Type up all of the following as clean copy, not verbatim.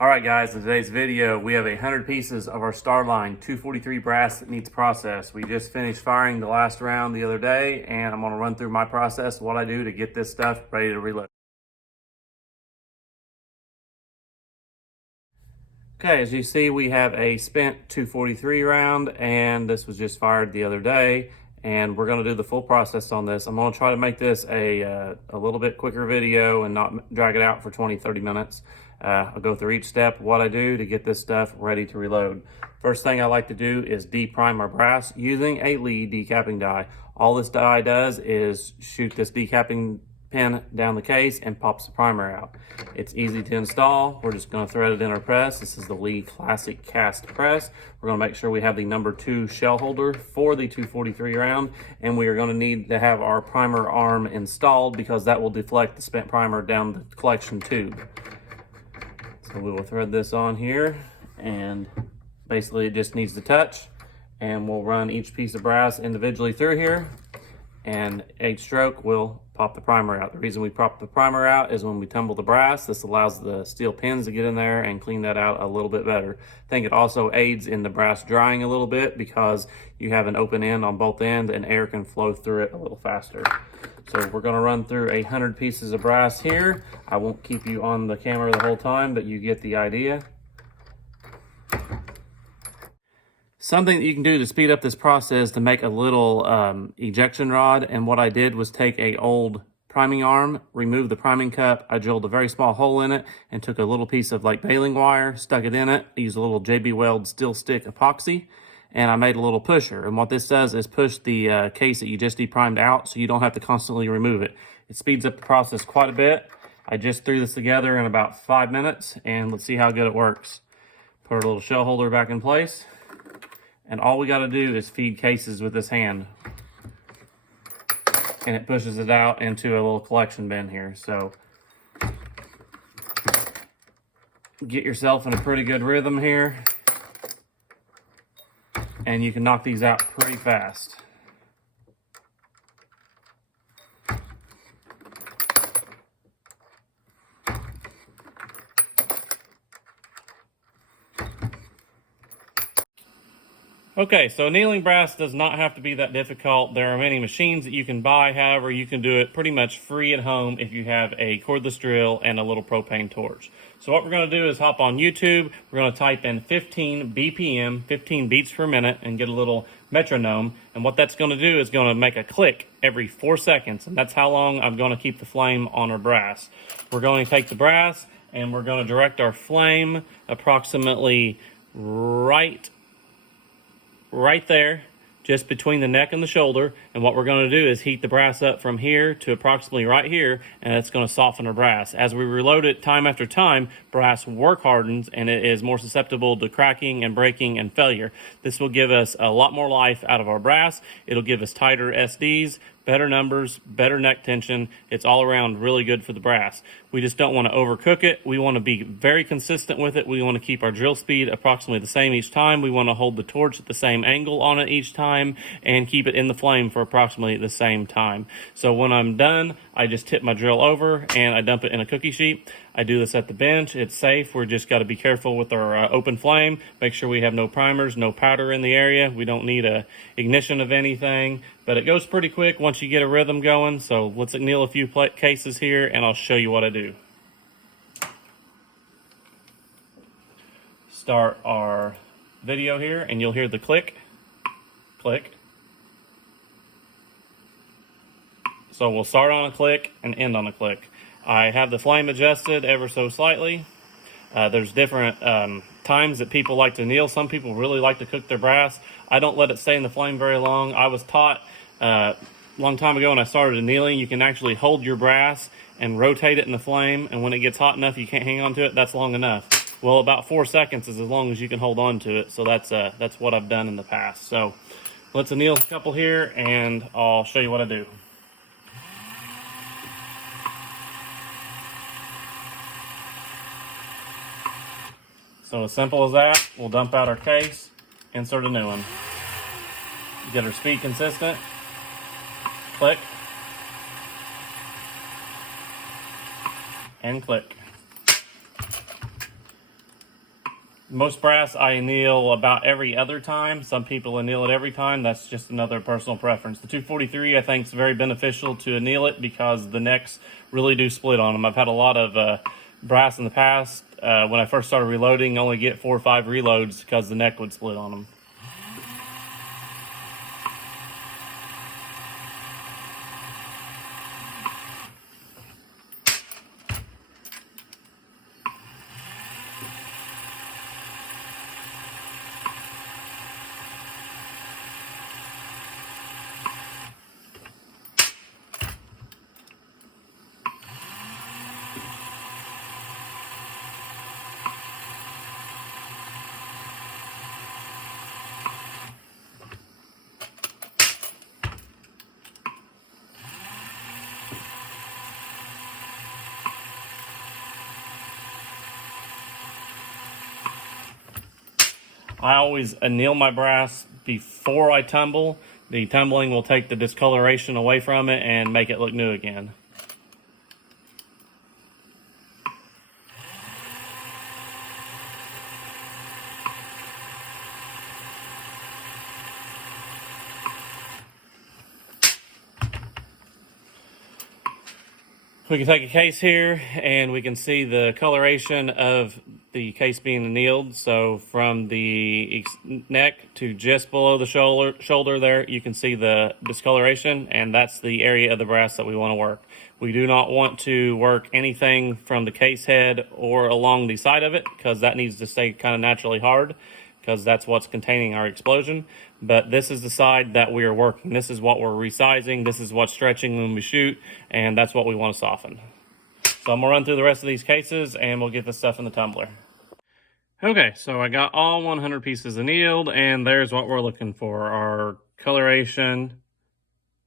All right, guys, in today's video, we have 100 pieces of our Starline 243 brass that needs processed. We just finished firing the last round the other day, and I'm gonna run through my process, what I do to get this stuff ready to reload. Okay, as you see, we have a spent 243 round, and this was just fired the other day, and we're gonna do the full process on this. I'm gonna try to make this a little bit quicker video and not drag it out for 20-30 minutes. I'll go through each step, what I do to get this stuff ready to reload. First thing I like to do is deprime our brass using a lead decapping die. All this die does is shoot this decapping pin down the case and pops the primer out. It's easy to install. We're just going to thread it in our press. This is the Lee Classic Cast Press. We're going to make sure we have the number 2 shell holder for the 243 round, and we are going to need to have our primer arm installed because that will deflect the spent primer down the collection tube. So we will thread this on here, and basically it just needs to touch, and we'll run each piece of brass individually through here, and each stroke will pop the primer out. The reason we pop the primer out is when we tumble the brass, this allows the steel pins to get in there and clean that out a little bit better. I think it also aids in the brass drying a little bit because you have an open end on both ends and air can flow through it a little faster. So we're gonna run through 100 pieces of brass here. I won't keep you on the camera the whole time, but you get the idea. Something that you can do to speed up this process to make a little ejection rod, and what I did was take a old priming arm, remove the priming cup, I drilled a very small hole in it and took a little piece of like baling wire, stuck it in it, used a little JB Weld steel stick epoxy, and I made a little pusher. And what this does is push the case that you just deprimed out so you don't have to constantly remove it. It speeds up the process quite a bit. I just threw this together in about 5 minutes, and let's see how good it works. Put our little shell holder back in place. And all we got to do is feed cases with this hand. And it pushes it out into a little collection bin here. So get yourself in a pretty good rhythm here. And you can knock these out pretty fast. Okay, so annealing brass does not have to be that difficult. There are many machines that you can buy. However, you can do it pretty much free at home if you have a cordless drill and a little propane torch. So what we're going to do is hop on YouTube. We're going to type in 15 BPM, 15 beats per minute, and get a little metronome. And what that's going to do is going to make a click every 4 seconds. And that's how long I'm going to keep the flame on our brass. We're going to take the brass and we're going to direct our flame approximately right there, just between the neck and the shoulder. And what we're going to do is heat the brass up from here to approximately right here, and it's going to soften our brass. As we reload it time after time, brass work hardens and it is more susceptible to cracking and breaking and failure. This will give us a lot more life out of our brass. It'll give us tighter SDs, better numbers, better neck tension. It's all around really good for the brass. We just don't want to overcook it. We want to be very consistent with it. We want to keep our drill speed approximately the same each time. We want to hold the torch at the same angle on it each time and keep it in the flame for approximately the same time. So when I'm done, I just tip my drill over and I dump it in a cookie sheet. I do this at the bench. It's safe. We're just got to be careful with our open flame. Make sure we have no primers, no powder in the area. We don't need a ignition of anything, but it goes pretty quick once you get a rhythm going. So let's anneal a few cases here and I'll show you what I do. Start our video here and you'll hear the click, click. So we'll start on a click and end on a click. I have the flame adjusted ever so slightly. There's different times that people like to anneal. Some people really like to cook their brass. I don't let it stay in the flame very long. I was taught a long time ago when I started annealing, you can actually hold your brass and rotate it in the flame, and when it gets hot enough you can't hang on to it, that's long enough. Well, about 4 seconds is as long as you can hold on to it, so that's what I've done in the past. So let's anneal a couple here and I'll show you what I do. So as simple as that, we'll dump out our case, insert a new one. Get our speed consistent, click, and click. Most brass I anneal about every other time. Some people anneal it every time. That's just another personal preference. The 243 I think is very beneficial to anneal it because the necks really do split on them. I've had a lot of brass in the past. When I first started reloading, only get 4 or 5 reloads because the neck would split on them. I always anneal my brass before I tumble. The tumbling will take the discoloration away from it and make it look new again. We can take a case here and we can see the coloration of the case being annealed. So from the neck to just below the shoulder there, you can see the discoloration, and that's the area of the brass that we want to work. We do not want to work anything from the case head or along the side of it because that needs to stay kind of naturally hard because that's what's containing our explosion. But this is the side that we are working. This is what we're resizing. This is what's stretching when we shoot, and that's what we want to soften. So I'm gonna run through the rest of these cases and we'll get this stuff in the tumbler. Okay, so I got all 100 pieces annealed, and there's what we're looking for. Our coloration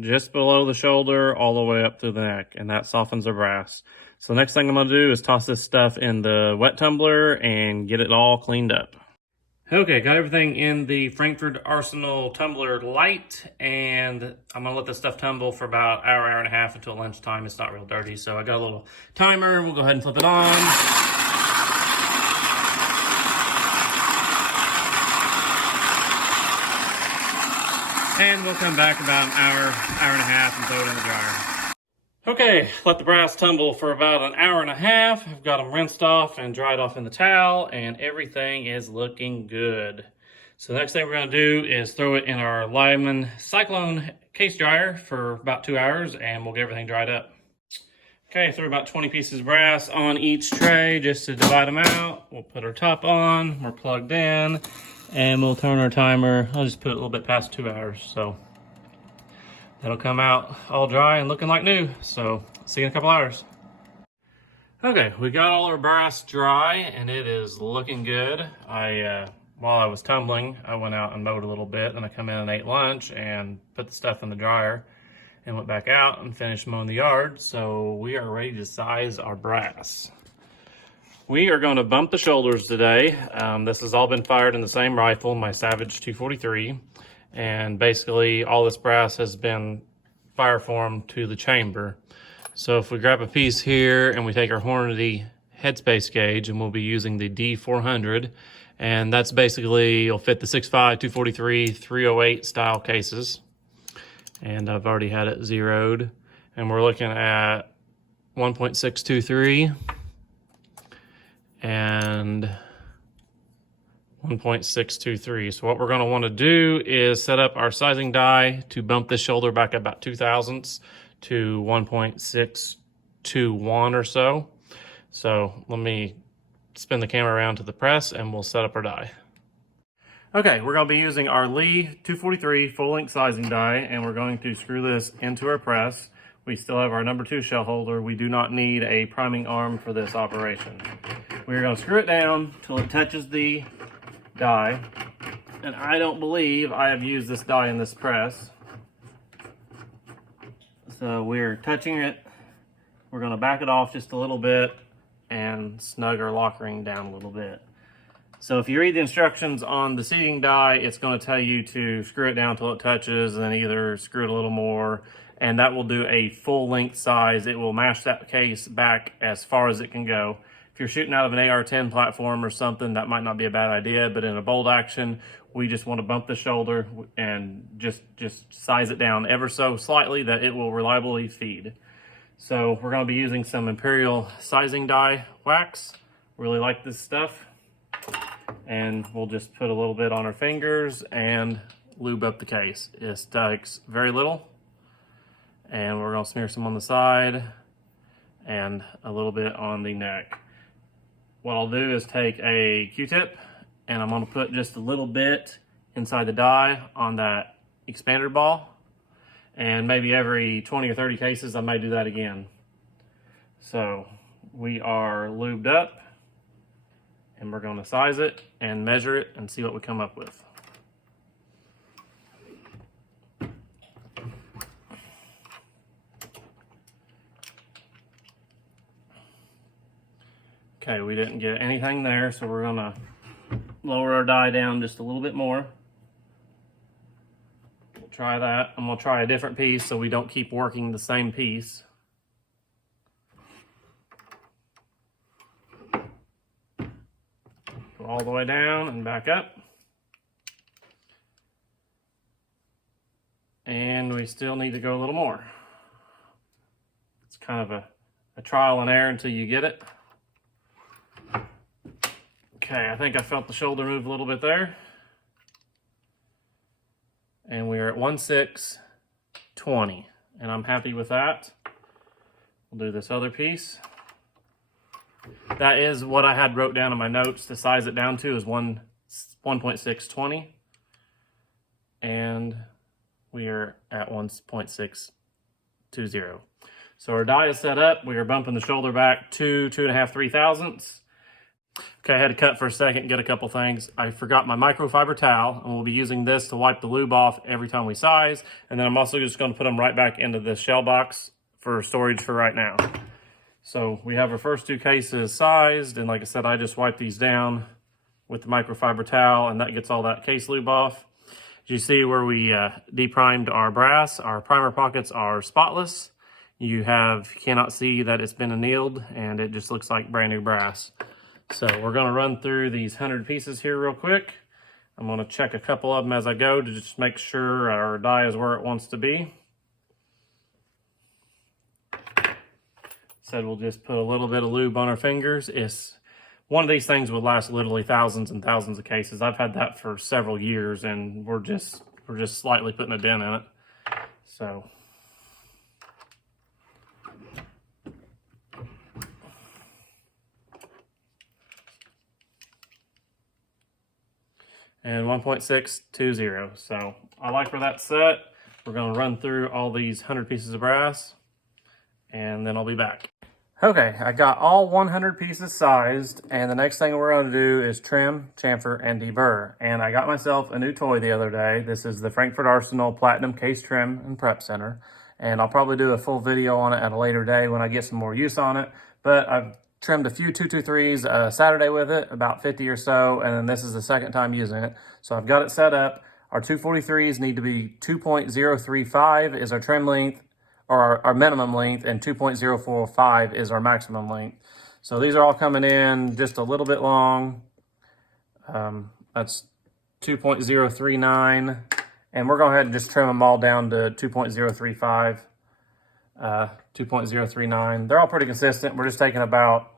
just below the shoulder all the way up to the neck, and that softens our brass. So the next thing I'm gonna do is toss this stuff in the wet tumbler and get it all cleaned up. Okay, got everything in the Frankfurt Arsenal tumbler light, and I'm gonna let this stuff tumble for about an hour and a half until lunchtime. It's not real dirty, so I got a little timer. We'll go ahead and flip it on. And we'll come back about an hour and a half and throw it in the dryer. Okay, let the brass tumble for about an hour and a half. I've got them rinsed off and dried off in the towel, and everything is looking good. So the next thing we're gonna do is throw it in our Lyman Cyclone case dryer for about 2 hours, and we'll get everything dried up. Okay, throw about 20 pieces of brass on each tray just to divide them out. We'll put our top on, we're plugged in, and we'll turn our timer. I'll just put it a little bit past 2 hours, so that'll come out all dry and looking like new. So see you in a couple hours. Okay, we got all our brass dry and it is looking good. While I was tumbling, I went out and mowed a little bit, then I come in and ate lunch and put the stuff in the dryer and went back out and finished mowing the yard. So we are ready to size our brass. We are going to bump the shoulders today. This has all been fired in the same rifle, my Savage 243. And basically all this brass has been fire formed to the chamber. So if we grab a piece here and we take our Hornady headspace gauge, and we'll be using the D400, and that's basically, it'll fit the 6.5, 243, 308 style cases. And I've already had it zeroed. And we're looking at 1.623 and 1.623. So what we're going to want to do is set up our sizing die to bump this shoulder back about 2 thousandths to 1.621 or so. So let me spin the camera around to the press and we'll set up our die. Okay, we're going to be using our Lee 243 full length sizing die, and we're going to screw this into our press. We still have our number 2 shell holder. We do not need a priming arm for this operation. We're going to screw it down till it touches the die, and I don't believe I have used this die in this press. So we're touching it. We're going to back it off just a little bit and snug our lock ring down a little bit. So if you read the instructions on the seating die, it's going to tell you to screw it down till it touches, and then either screw it a little more, and that will do a full length size. It will mash that case back as far as it can go. If you're shooting out of an AR-10 platform or something, that might not be a bad idea, but in a bolt action, we just want to bump the shoulder and just size it down ever so slightly that it will reliably feed. So we're going to be using some Imperial Sizing Dye Wax. Really like this stuff. And we'll just put a little bit on our fingers and lube up the case. It takes very little. And we're going to smear some on the side and a little bit on the neck. What I'll do is take a Q-tip and I'm going to put just a little bit inside the dye on that expander ball. And maybe every 20 or 30 cases, I may do that again. So we are lubed up and we're going to size it and measure it and see what we come up with. Okay, we didn't get anything there, so we're gonna lower our dye down just a little bit more. We'll try that. I'm gonna try a different piece so we don't keep working the same piece. Go all the way down and back up. And we still need to go a little more. It's kind of a trial and error until you get it. Okay, I think I felt the shoulder move a little bit there. And we are at 1.620, and I'm happy with that. We'll do this other piece. That is what I had wrote down in my notes to size it down to is 1.620. And we are at 1.620. So our die is set up. We are bumping the shoulder back to 2.5, 3 thousandths. Okay, I had to cut for a second, get a couple things. I forgot my microfiber towel, and we'll be using this to wipe the lube off every time we size. And then I'm also just going to put them right back into this shell box for storage for right now. So we have our first two cases sized, and like I said, I just wipe these down with the microfiber towel, and that gets all that case lube off. As you see where we deprimed our brass, our primer pockets are spotless. You cannot see that it's been annealed, and it just looks like brand new brass. So we're going to run through these 100 pieces here real quick. I'm going to check a couple of them as I go to just make sure our die is where it wants to be. Said we'll just put a little bit of lube on our fingers. One of these things would last literally thousands and thousands of cases. I've had that for several years, and we're just slightly putting a dent in it. So. And 1.620. So I like where that's set. We're going to run through all these 100 pieces of brass, and then I'll be back. Okay, I got all 100 pieces sized, and the next thing we're going to do is trim, chamfer, and deburr. And I got myself a new toy the other day. This is the Frankford Arsenal Platinum Case Trim and Prep Center, and I'll probably do a full video on it at a later day when I get some more use on it. But I've trimmed a few 223s Saturday with it, about 50 or so, and then this is the second time using it. So I've got it set up. Our 243s need to be 2.035 is our trim length, or our minimum length, and 2.045 is our maximum length. So these are all coming in just a little bit long. That's 2.039, and we're going to go ahead and just trim them all down to 2.035. 2.039. They're all pretty consistent. We're just taking about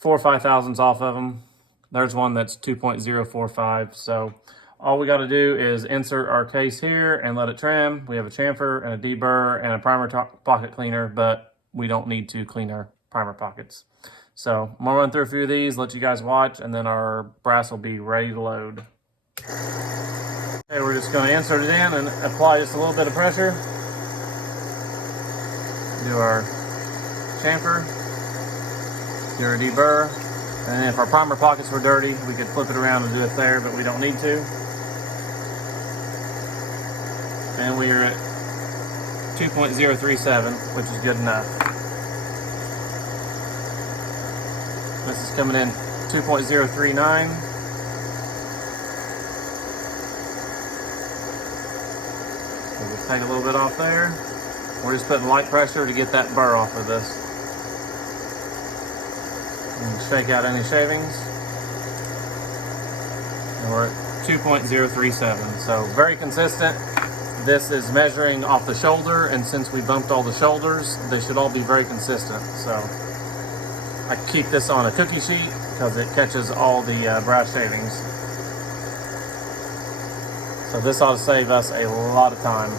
4 or 5 thousandths off of them. There's one that's 2.045. So all we got to do is insert our case here and let it trim. We have a chamfer and a deburr and a primer pocket cleaner, but we don't need to clean our primer pockets. So I'm gonna run through a few of these, let you guys watch, and then our brass will be ready to load. Okay, we're just going to insert it in and apply just a little bit of pressure. Do our chamfer, do our deburr, and then if our primer pockets were dirty, we could flip it around and do it there, but we don't need to. And we are at 2.037, which is good enough. This is coming in 2.039. We'll just take a little bit off there. We're just putting light pressure to get that burr off of this. And shake out any shavings. And we're at 2.037, so very consistent. This is measuring off the shoulder, and since we bumped all the shoulders, they should all be very consistent. So I keep this on a cookie sheet because it catches all the brass shavings. So this ought to save us a lot of time.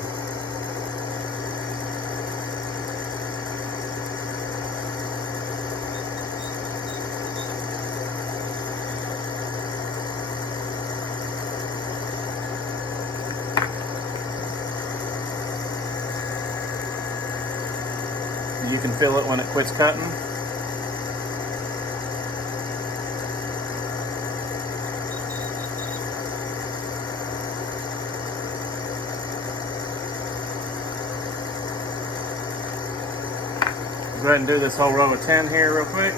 You can feel it when it quits cutting. Go ahead and do this whole row of 10 here real quick.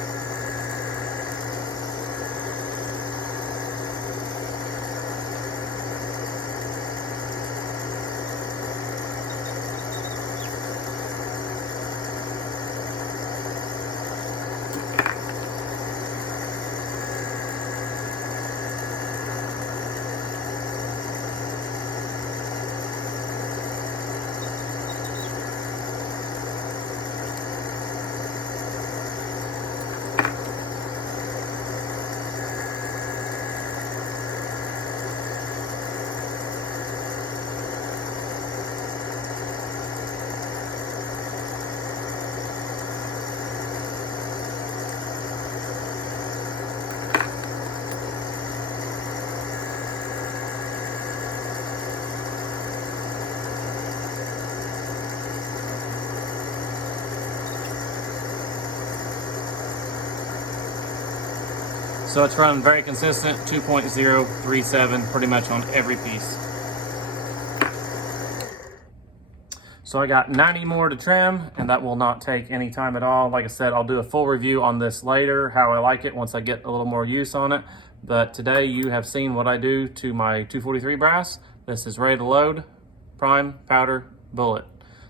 So it's running very consistent, 2.037 pretty much on every piece. So I got 90 more to trim, and that will not take any time at all. Like I said, I'll do a full review on this later, how I like it once I get a little more use on it. But today you have seen what I do to my 243 brass. This is ready to load, prime, powder, bullet.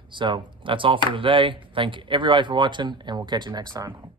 So that's all for today. Thank you everybody for watching, and we'll catch you next time.